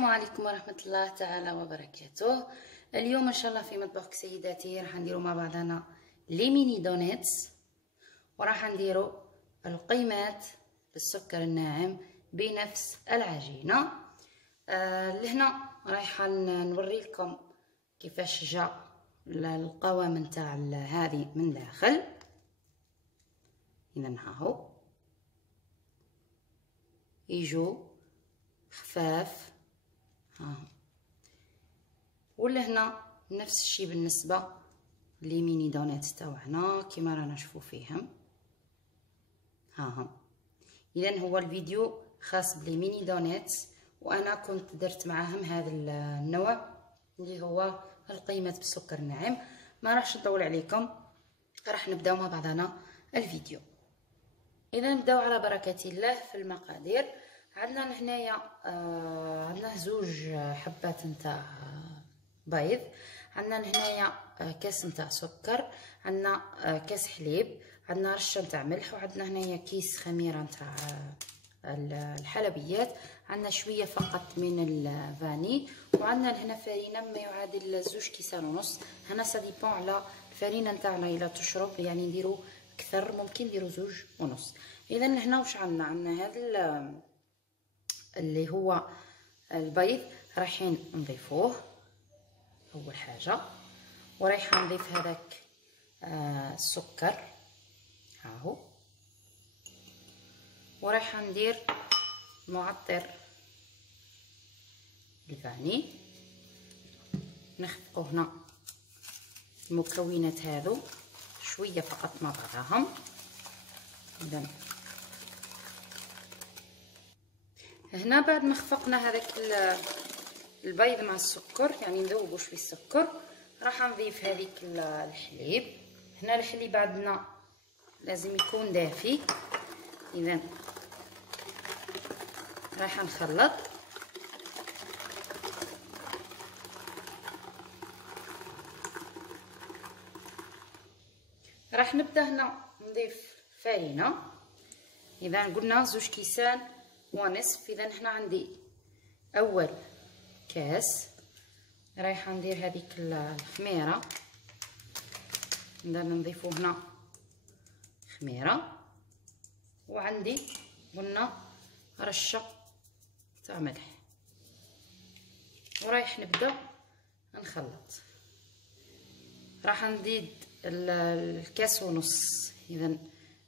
السلام عليكم ورحمة الله تعالى وبركاته. اليوم ان شاء الله في مطبخك سيداتي راح نديرو مع بعضنا لي ميني دونيتس، وراح نديرو القيمات بالسكر الناعم بنفس العجينة. لهنا رايحة نوري لكم كيفاش جا القوام نتاع هذه من داخل. اذا ها هو يجو خفاف ها، ولهنا نفس الشيء بالنسبه لي ميني دونيت تاعنا كيما رانا نشوفوا فيهم ها. اذا هو الفيديو خاص بلي ميني دونيت، وانا كنت درت معاهم هذا النوع اللي هو القيمات بالسكر الناعم. ما راحش نطول عليكم، راح نبداو مع بعضنا الفيديو. اذا نبداو على بركه الله في المقادير. عندنا هنايا عندنا زوج حبات نتاع بيض، عندنا هنايا كاس نتاع سكر، عندنا كاس حليب، عندنا رشه نتاع ملح، وعندنا هنايا كيس خميره نتاع الحلويات، عندنا شويه فقط من الفاني، وعندنا هنا فرينه ما يعادل 2 كيسان ونص. هنا سا ديبون على الفرينه نتاعنا، الا تشرب يعني نديرو اكثر ممكن نديرو 2.5. اذا هنا واش عندنا هذا اللي هو البيض رايحين نضيفوه اول حاجه، ورايحه نضيف هذاك السكر ها هو، ورايحه ندير معطر الفاني. نخفقوا هنا المكونات هذو شويه فقط مع بعضهم. اذا هنا بعد ما خفقنا هذاك البيض مع السكر، يعني نذوبوا شويه السكر، راح نضيف هذيك الحليب. هنا الحليب عندنا لازم يكون دافي. اذا راح نخلط راح نبدا هنا نضيف فرينه. اذا قلنا 2 كيسان ونصف. اذا هنا عندي اول كاس رايحه ندير هذيك الخميره، نضيفو هنا خميره، وعندي قلنا رشه تاع ملح، ورايح نبدا نخلط. راح نزيد الكاس ونص. اذا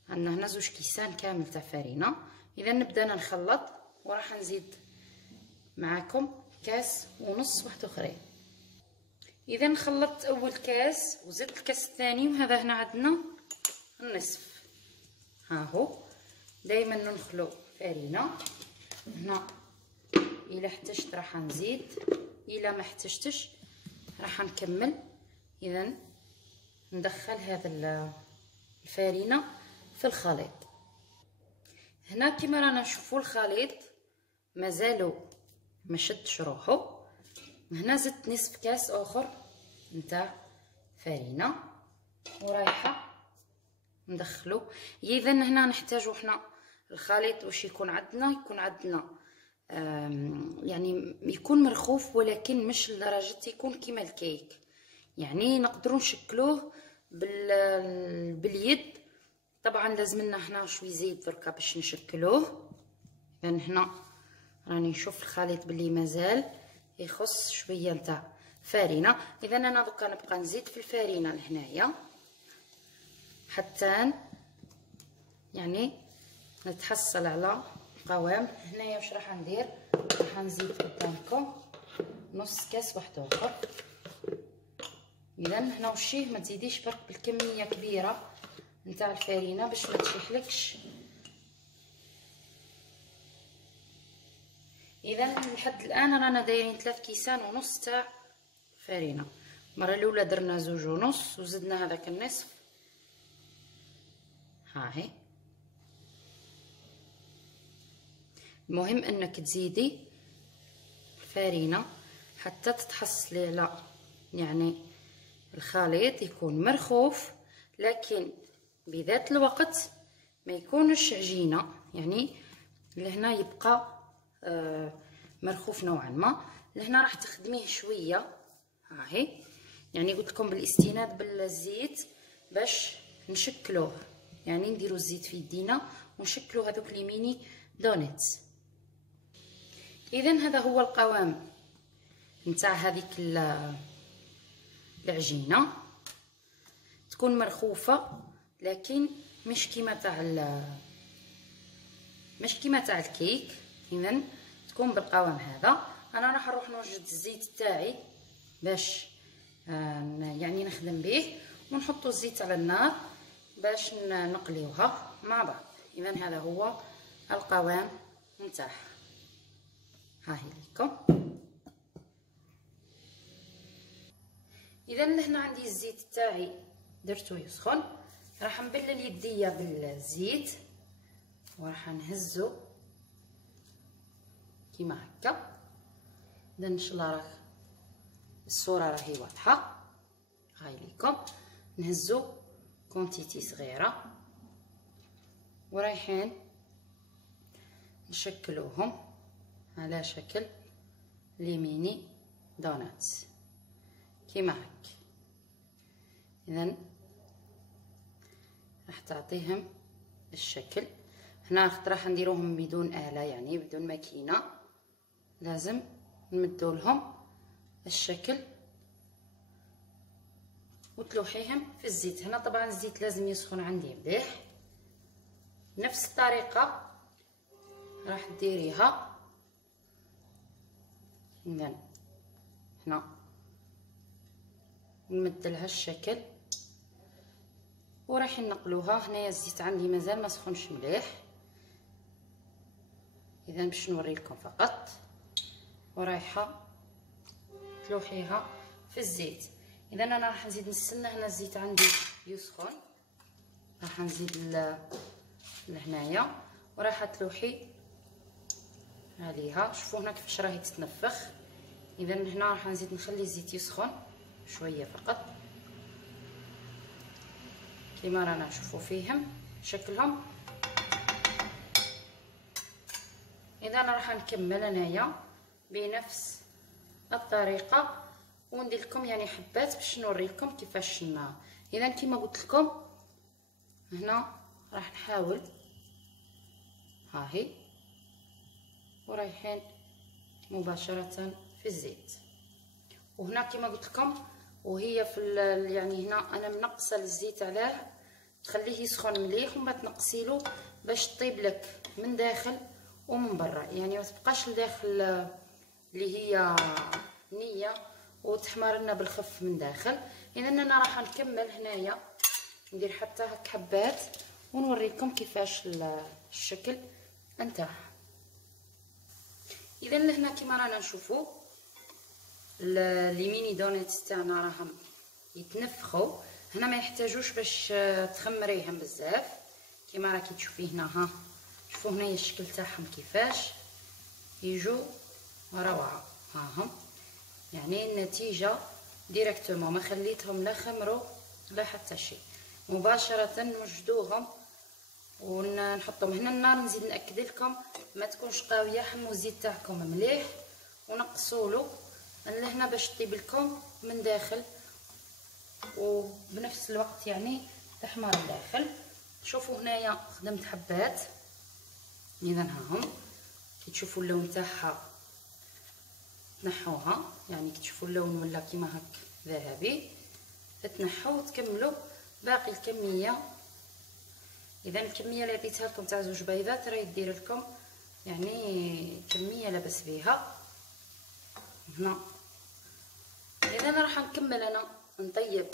عندنا هنا 2 كيسان كامل تاع فرينه. اذا نبدا نخلط، وراح نزيد معاكم كاس ونص واحد اخرين. اذا خلطت اول كاس وزدت الكاس الثاني، وهذا هنا عندنا النصف ها هو. دائما نخلو فرينه هنا، الا احتجت راح نزيد، الا ما احتجتش راح نكمل. اذا ندخل هذا الفرينه في الخليط. هنا كما رانا نشوفوا الخليط مازالو ما شدش روحو. هنا زدت نصف كاس اخر نتاع فرينه، ورايحه ندخلو. اذا هنا نحتاجو حنا الخليط واش يكون عندنا يعني يكون مرخوف، ولكن مش لدرجه يكون كيما الكيك. يعني نقدروا نشكلوه باليد. طبعا لازم لنا هنا شويه زيت دركا باش نشكلوه. لان هنا راني نشوف الخليط باللي مازال يخص شويه نتاع فرينه. اذا انا دوكا نبقى نزيد في الفرينه لهنايا حتى يعني نتحصل على قوام. هنايا واش راح ندير؟ راح نزيد قدامكم نص كاس واحد اخر. اذا هنا وشيه ما تزيديش برك بالكميه كبيره نتاع الفرينه باش ما تشيحلكش. اذا لحد الان رانا دايرين 3 كيسان ونص تاع فرينه. المره الاولى درنا 2.5 وزدنا هذاك النصف ها هي. المهم انك تزيدي الفرينه حتى تتحصلي على يعني الخليط يكون مرخوف، لكن بذات الوقت ما يكونش عجينه، يعني لهنا يبقى مرخوف نوعا ما. لهنا راح تخدميه شويه، هاهي يعني قلت لكم بالاستناد بالزيت باش نشكلوه، يعني نديرو الزيت في يدينا ونشكلو هذوك لي ميني دونيتس. اذا هذا هو القوام نتاع هذيك العجينه، تكون مرخوفه لكن مش كيما تاع الكيك. اذا تكون بالقوام هذا. انا راح نروح نوجد الزيت تاعي باش يعني نخدم به، ونحطو الزيت على النار باش نقليوها مع بعض. اذا هذا هو القوام نتاعها، ها هي لكم. اذا لهنا عندي الزيت تاعي درتو يسخن، راح نبلل يديا بالزيت وراح نهزو كيما هكا. اذا ان شاء الله راه الصوره راهي واضحه، هاي ليكم. نهزو كونتيتي صغيره ورايحين نشكلوهم على شكل لي ميني دوناتس كيما هك. اذا راح تعطيهم الشكل. هنا راح نديروهم بدون آلة، يعني بدون ماكينة، لازم نمدوا لهم الشكل وتلوحيهم في الزيت. هنا طبعا الزيت لازم يسخن عندي مليح. نفس الطريقة راح ديريها. اذا هنا نمد لها الشكل وراح نقلوها. هنايا الزيت عندي مازال ما سخنش مليح، اذا باش نوري لكم فقط. ورايحه تلوحيها في الزيت. اذا انا راح نزيد نستنى. هنا الزيت عندي يسخن، راح نزيد لهنايا وراح تلوحي عليها. شوفوا هنا كيفاش راهي تتنفخ. اذا هنا راح نزيد نخلي الزيت يسخن شويه فقط كيما رانا نشوفوا فيهم شكلهم. اذا انا راح نكمل انايا بنفس الطريقه وندير لكم يعني حبات باش نوري لكم كيفاش اذا كيما قلت لكم هنا راح نحاول ها هي ورايحين مباشره في الزيت. وهنا كيما قلت لكم وهي في يعني هنا انا منقصه الزيت علاه تخليه يسخن مليح وما تنقصيلو باش طيب لك من داخل ومن برا، يعني ما تبقاش لداخل اللي هي نيه وتحمر لنا بالخف من داخل. اذا انا راح نكمل هنايا ندير حتى هك حبات ونوريكم كيفاش الشكل نتاعها. اذا لهنا كيما رانا نشوفوا لي ميني دونيتس تاعنا راهم يتنفخوا. هنا ما يحتاجوش باش تخمريهم بزاف كيما راكي تشوفي هنا. ها شوفوا هنايا الشكل تاعهم كيفاش يجوا روعه. ها هم يعني النتيجه ديريكتومون ما خليتهم لا خمروا لا حتى شيء، مباشره نوجدوهم ونحطهم هنا. النار نزيد ناكد لكم ما تكونش قاويه، حموا الزيت تاعكم مليح ونقصوا له لهنا باش طيب لكم من داخل وبنفس الوقت يعني تحمر الداخل. شوفوا هنايا خدمت حبات. اذا ها هم كي تشوفوا اللون تاعها تنحوها، يعني كي تشوفوا اللون ولا كيما هك ذهبي تنحوا وتكملوا باقي الكميه. اذا الكميه اللي عطيتها لكم تاع 2 بيضات راهي دير لكم يعني كميه لاباس بها هنا. اذا انا راح نكمل انا نطيب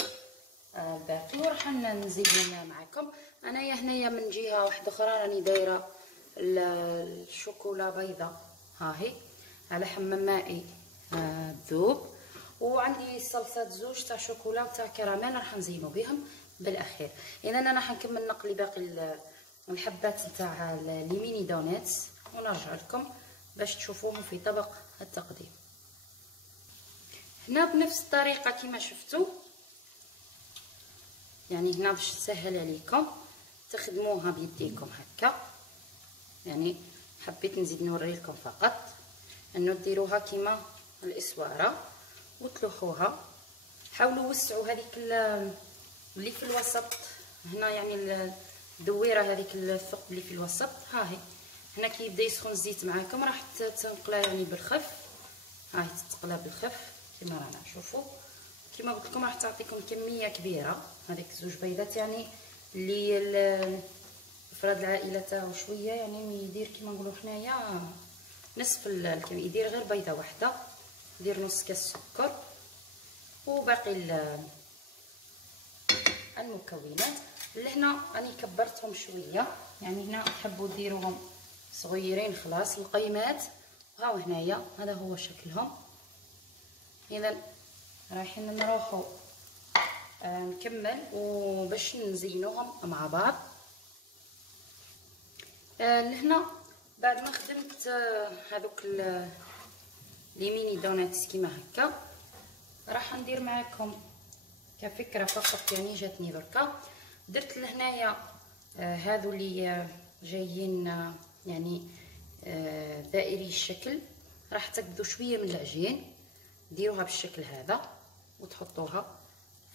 باقي وراح نزيد معكم. انايا هنايا من جهه واحده اخرى راني دايره الشوكولا بيضه، ها هي على حمام مائي ذوب، وعندي صلصه زوج تاع شوكولا وتاع كراميل راح نزينو بهم بالاخير. اذا انا راح نكمل نقلي باقي الحبات تاع لي ميني دونيتس ونرجع لكم باش تشوفوهم في طبق التقديم. هنا بنفس الطريقه كما شفتوا، يعني هنا باش تسهل عليكم تخدموها بيديكم هكا، يعني حبيت نزيد نوري لكم فقط. انه ديروها كيما الاسواره وتلوحوها. حاولوا وسعوا هذيك اللي في الوسط هنا، يعني الدويره هذيك الثقب اللي في الوسط. ها هي هنا كيبدا يسخن الزيت معاكم، راح تنقلها يعني بالخف. ها هي تتقلى بالخف كما رانا نشوفوا. كما قلت لكم راح تعطيكم كميه كبيره. هذيك زوج بيضات يعني اللي افراد العائله تاعو شويه، يعني يدير كما نقولوا حنايا نصف الكميه، يدير غير بيضه واحده، يدير نص كاس سكر وباقي المكونات. لهنا راني كبرتهم شويه، يعني هنا تحبوا ديروهم صغيرين خلاص القيمات. وهاو هنايا هذا هو شكلهم. اذا رايحين نروحوا نكمل وباش نزينوهم مع بعض. لهنا بعد ما خدمت هذوك لي ميني دوناتس كيما هكا، راح ندير معكم كفكره فقط، يعني جاتني دركا. درت لهنايا هذو اللي جايين يعني دائري الشكل. راح تاخذوا شويه من العجين ديروها بالشكل هذا وتحطوها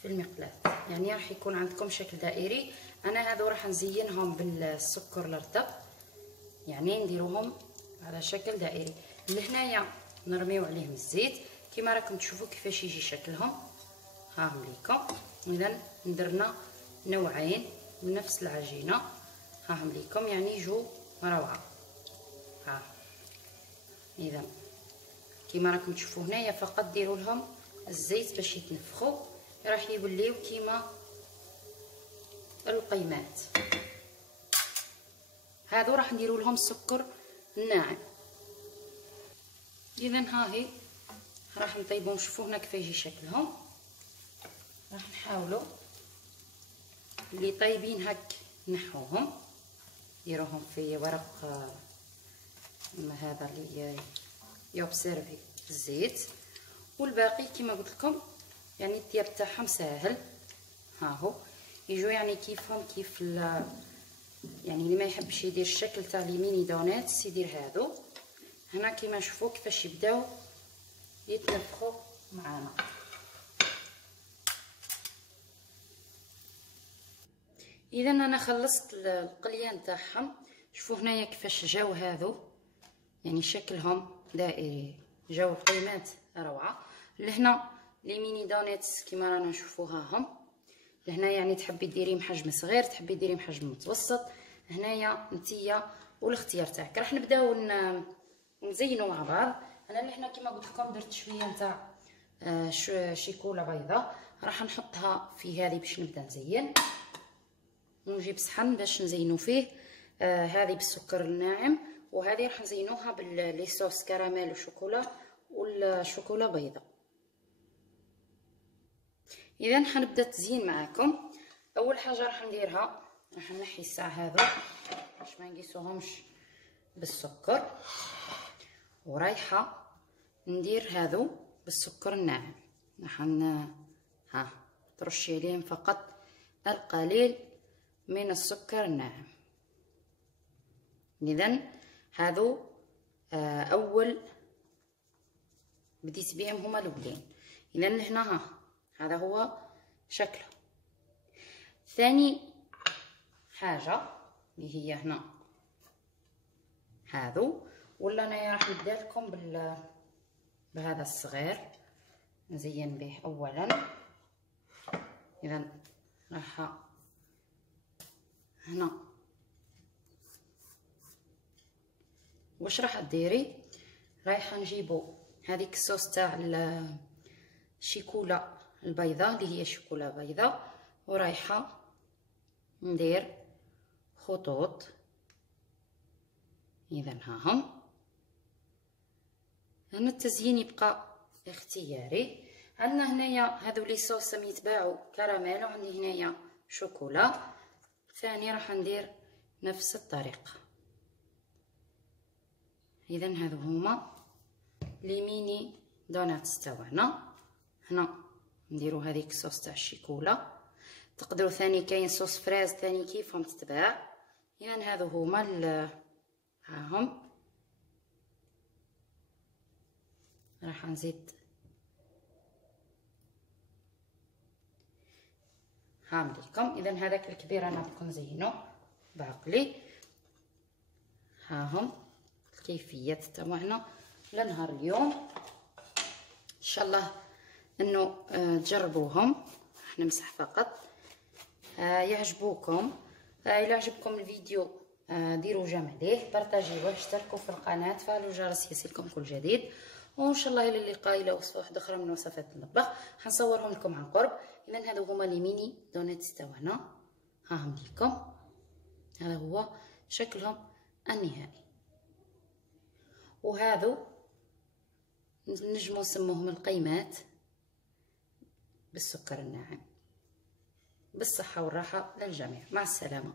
في المقلاة، يعني راح يكون عندكم شكل دائري. انا هذو راح نزينهم بالسكر الرطب، يعني نديروهم على شكل دائري. لهنايا نرميو عليهم الزيت كما راكم تشوفوا كيفاش يجي شكلهم. هاهم ليكم. اذا درنا نوعين من نفس العجينه، هاهم ليكم يعني يجوا روعه. ها اذا كما راكم تشوفوا هنايا فقط ديروا لهم الزيت باش يتنفخوا، راح يوليو كيما القيمات. هادو راح نديروا لهم السكر الناعم. اذا ها هي راح نطيبهم. شوفوا هنا كيف يجي شكلهم. راح نحاولوا اللي طيبين هك نحوهم، ديروهم في ورق هذا اللي يوبسيرفي الزيت. والباقي كما قلت لكم يعني الطياب تاعهم ساهل. ها هو يجوا يعني كيفهم كيف يعني اللي ما يحبش يدير الشكل تاع لي ميني دوناتس يدير هادو. هنا كما شوفوا كيفاش يبداو يتنفخوا معانا. اذا انا خلصت القليه نتاعهم. شوفوا هنايا كيفاش جاو هادو، يعني شكلهم دائري، جاو قيمات روعه. لهنا لي ميني دوناتس كما رانا نشوفوها هم. لهنا يعني تحبي ديري محجم صغير، تحبي ديري محجم متوسط، هنايا نتيا والاختيار تاعك. راح نبداو نزينوا مع بعض. انا لهنا كما قلت لكم درت شويه نتاع شيكولا بيضاء، راح نحطها في هذه باش نبدا نزين. ونجيب صحن باش نزينو فيه. هذه بالسكر الناعم، وهذه راح نزينوها باللي صوص كراميل وشوكولا والشوكولا بيضاء. اذا حنبدا التزيين معاكم. اول حاجه راح نديرها، راح نحي الساع هذا باش ما نقيسوهمش بالسكر، ورايحه ندير هذو بالسكر الناعم. راح ترشي عليهم فقط القليل من السكر الناعم. اذا هذو اول بديت بهم هما الاولين. اذا هنا هذا هو شكله. ثاني حاجه اللي هي هنا هذو، ولا انا راح نبدا لكم بهذا الصغير نزين به اولا. اذا راح هنا واش راح ديري، رايحه نجيبو هذيك الصوص تاع الشيكولا البيضاء اللي هي شيكولا بيضاء، ورايحه ندير خطوط. اذا هاهم. هنا التزيين يبقى اختياري. عندنا هنايا هذو لي صوص يتباعوا كراميل، وعندي هنايا شوكولا. ثاني راح ندير نفس الطريقه. اذا هذو هما لي ميني دوناتس تاعنا. هنا نديرو هذيك الصوص تاع الشيكولا. تقدروا ثاني كاين صوص فريز ثاني كيفهم تتباع. اذا هذو هما هاهم. راح نزيد هعملكم. اذا هذاك الكبير انا بدكم نزينه بعقلي. ها هم الكيفيات تاعنا لنهار اليوم، ان شاء الله انه تجربوهم. راح نمسح فقط يعجبوكم. الى عجبكم الفيديو ديروا جيم عليه، بارطاجيوه، اشتركوا في القناه، فعلوا الجرس يصلكم كل جديد. وان شاء الله الى اللقاء الى وصفه واحده اخرى من وصفات المطبخ حنصورهم لكم عن قرب. اذا هذو هما لي ميني دونيتس تاعنا، ها هم ليكم، هذا هو شكلهم النهائي. وهذو نجمو نسموهم القيمات بالسكر الناعم. بالصحه والراحه للجميع، مع السلامه.